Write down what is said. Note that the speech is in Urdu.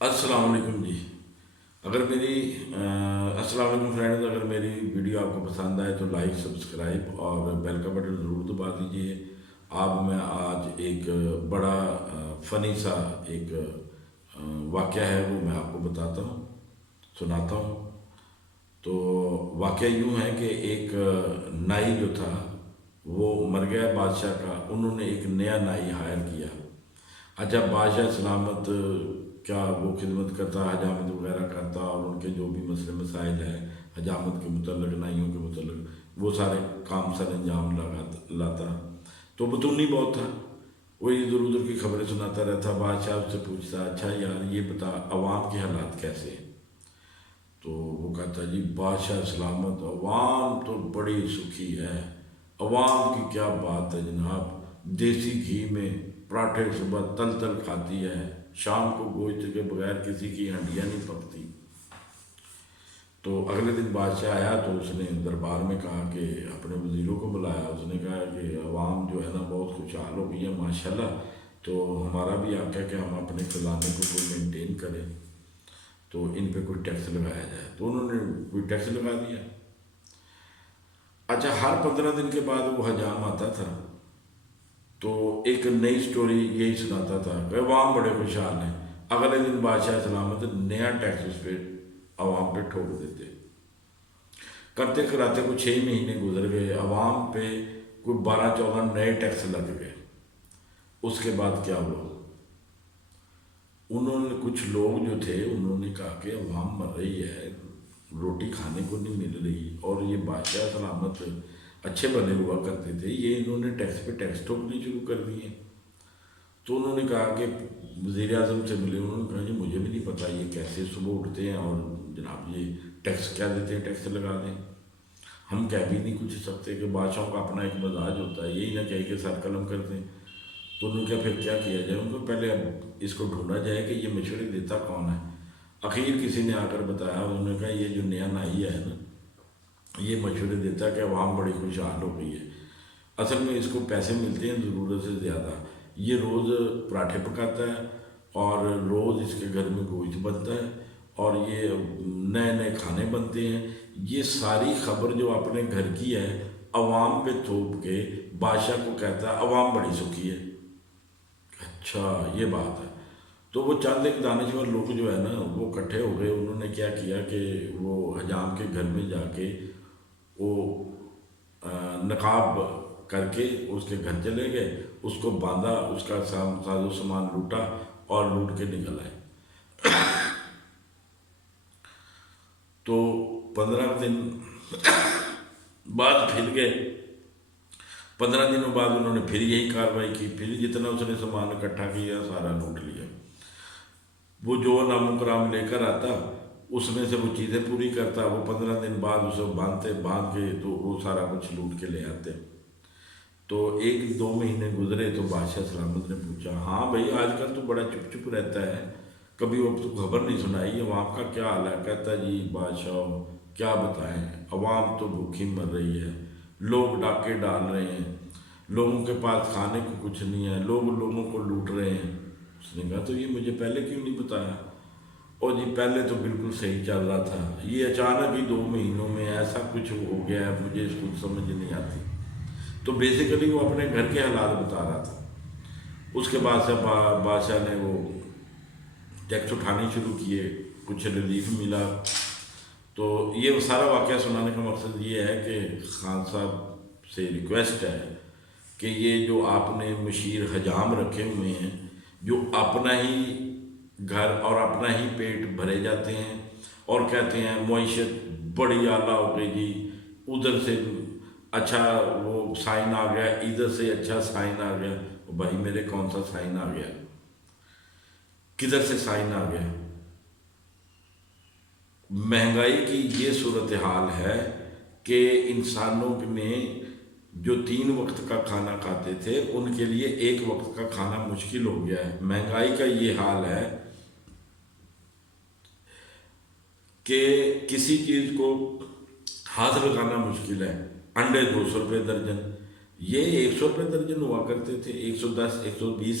السلام علیکم جی۔ اگر میری السلام علیکم فرینڈز، اگر میری ویڈیو آپ کو پسند آئے تو لائک، سبسکرائب اور بیل کا بٹن ضرور دبا دیجیے۔ آپ میں آج ایک بڑا فنی سا ایک واقعہ ہے، وہ میں آپ کو بتاتا ہوں، سناتا ہوں۔ تو واقعہ یوں ہے کہ ایک نائی جو تھا وہ مر گیا بادشاہ کا، انہوں نے ایک نیا نائی ہائر کیا۔ اچھا، بادشاہ سلامت کیا وہ خدمت کرتا، حجامت وغیرہ کرتا، اور ان کے جو بھی مسئلے مسائل ہیں حجامت کے متعلق، نائیوں کے متعلق، وہ سارے کام سر انجام لاتا۔ تو بتونی بہت تھا، وہ ادھر ادھر کی خبریں سناتا رہتا۔ بادشاہ سے پوچھتا، اچھا یار یہ بتا عوام کے حالات کیسے ہیں؟ تو وہ کہتا جی بادشاہ سلامت عوام تو بڑی سکھی ہے، عوام کی کیا بات ہے جناب، دیسی گھی میں پراٹھے صبح تل تل کھاتی ہے، شام کو گوشت کے بغیر کسی کی ہنڈیاں نہیں پکتی۔ تو اگلے دن بادشاہ آیا تو اس نے دربار میں کہا کہ اپنے وزیروں کو بلایا، اس نے کہا کہ عوام جو ہے نا بہت خوشحال ہو گئی ہے ماشاءاللہ، تو ہمارا بھی حق ہے کہ ہم اپنے خزانے کو کوئی مینٹین کریں، تو ان پہ کوئی ٹیکس لگایا جائے۔ تو انہوں نے کوئی ٹیکس لگا دیا۔ اچھا، ہر 15 دن کے بعد وہ حجام آتا تھا تو ایک نئی سٹوری یہی سناتا تھا کہ عوام بڑے خوشحال ہیں۔ اگلے دن بادشاہ سلامت نیا ٹیکس اس پہ عوام پہ ٹھوک دیتے۔ کرتے کراتے کو 6 مہینے گزر گئے، عوام پہ کوئی 12-14 نئے ٹیکس لگ گئے۔ اس کے بعد کیا ہوا، انہوں نے کچھ لوگ جو تھے انہوں نے کہا کہ عوام مر رہی ہے، روٹی کھانے کو نہیں مل رہی، اور یہ بادشاہ سلامت اچھے بنے ہوا کرتے تھے، یہ انہوں نے ٹیکس پہ ٹیکس ٹھوکنے شروع کر دیے۔ تو انہوں نے کہا کہ وزیر اعظم سے ملے، انہوں نے کہا جی مجھے بھی نہیں پتہ یہ کیسے صبح اٹھتے ہیں اور جناب یہ ٹیکس کیا دیتے ہیں، ٹیکس لگا دیں، ہم کہہ بھی نہیں کچھ سکتے کہ بادشاہوں کا اپنا ایک مزاج ہوتا ہے، یہی نہ کہے کہ سر قلم کر دیں۔ تو انہوں نے کہا پھر کیا کیا جائے، ان کو پہلے اب اس کو ڈھونڈا جائے کہ یہ مشورے دیتا کون ہے۔ اخیر کسی نے آ کر بتایا، انہوں نے کہا یہ جو نیا نائی ہے نا یہ مشورے دیتا ہے کہ عوام بڑی خوشحال ہو گئی ہے، اصل میں اس کو پیسے ملتے ہیں ضرورت سے زیادہ، یہ روز پراٹھے پکاتا ہے اور روز اس کے گھر میں گوشت بنتا ہے اور یہ نئے نئے کھانے بنتے ہیں، یہ ساری خبر جو اپنے گھر کی ہے عوام پہ تھوپ کے بادشاہ کو کہتا ہے عوام بڑی سکھی ہے۔ اچھا یہ بات ہے۔ تو وہ چند ایک دانشور لوگ جو ہے نا وہ اکٹھے ہو گئے، انہوں نے کیا کیا کہ وہ حجام کے گھر میں جا کے وہ نقاب کر کے اس کے گھر چلے گئے، اس کو باندھا، اس کا ساز و سامان لوٹا اور لوٹ کے نکل آئے۔ تو 15 دن بعد پھر گئے، 15 دنوں بعد انہوں نے پھر یہی کارروائی کی، پھر جتنا اس نے سامان اکٹھا کیا سارا لوٹ لیا۔ وہ جو نام و کرام لے کر آتا اس میں سے وہ چیزیں پوری کرتا، وہ 15 دن بعد اسے باندھ کے تو وہ سارا کچھ لوٹ کے لے آتے۔ تو 1-2 مہینے گزرے تو بادشاہ سلامت نے پوچھا، ہاں بھائی آج کل تو بڑا چپ چپ رہتا ہے، کبھی وہ تو خبر نہیں سنائی، عوام کا کیا حال ہے؟ کہتا جی بادشاہ کیا بتائیں، عوام تو بھوکی مر رہی ہے، لوگ ڈاکے ڈال رہے ہیں، لوگوں کے پاس کھانے کو کچھ نہیں ہے، لوگ لوگوں کو لوٹ رہے ہیں۔ اس نے کہا تو یہ مجھے پہلے کیوں نہیں بتایا؟ اور جی پہلے تو بالکل صحیح چل رہا تھا، یہ اچانک ہی 2 مہینوں میں ایسا کچھ ہو گیا ہے، مجھے اس کو سمجھ نہیں آتی۔ تو بیسیکلی وہ اپنے گھر کے حالات بتا رہا تھا۔ اس کے بعد سے بادشاہ نے وہ ٹیکس اٹھانے شروع کیے، کچھ ریلیف ملا۔ تو یہ سارا واقعہ سنانے کا مقصد یہ ہے کہ خان صاحب سے ریکویسٹ ہے کہ یہ جو آپ نے مشیر حجام رکھے ہوئے ہیں جو اپنا ہی گھر اور اپنا ہی پیٹ بھرے جاتے ہیں اور کہتے ہیں معیشت بڑی اعلیٰ ہو گئی جی، ادھر سے اچھا وہ سائن آ گیا، ادھر سے اچھا سائن آ گیا، بھائی میرے کون سا سائن آ گیا، کدھر سے سائن آ گیا؟ مہنگائی کی یہ صورتحال ہے کہ انسانوں نے جو 3 وقت کا کھانا کھاتے تھے ان کے لیے 1 وقت کا کھانا مشکل ہو گیا ہے۔ مہنگائی کا یہ حال ہے کہ کسی چیز کو ہاتھ لگانا مشکل ہے۔ انڈے 200 روپے درجن، یہ 100 روپے درجن ہوا کرتے تھے، 110 120،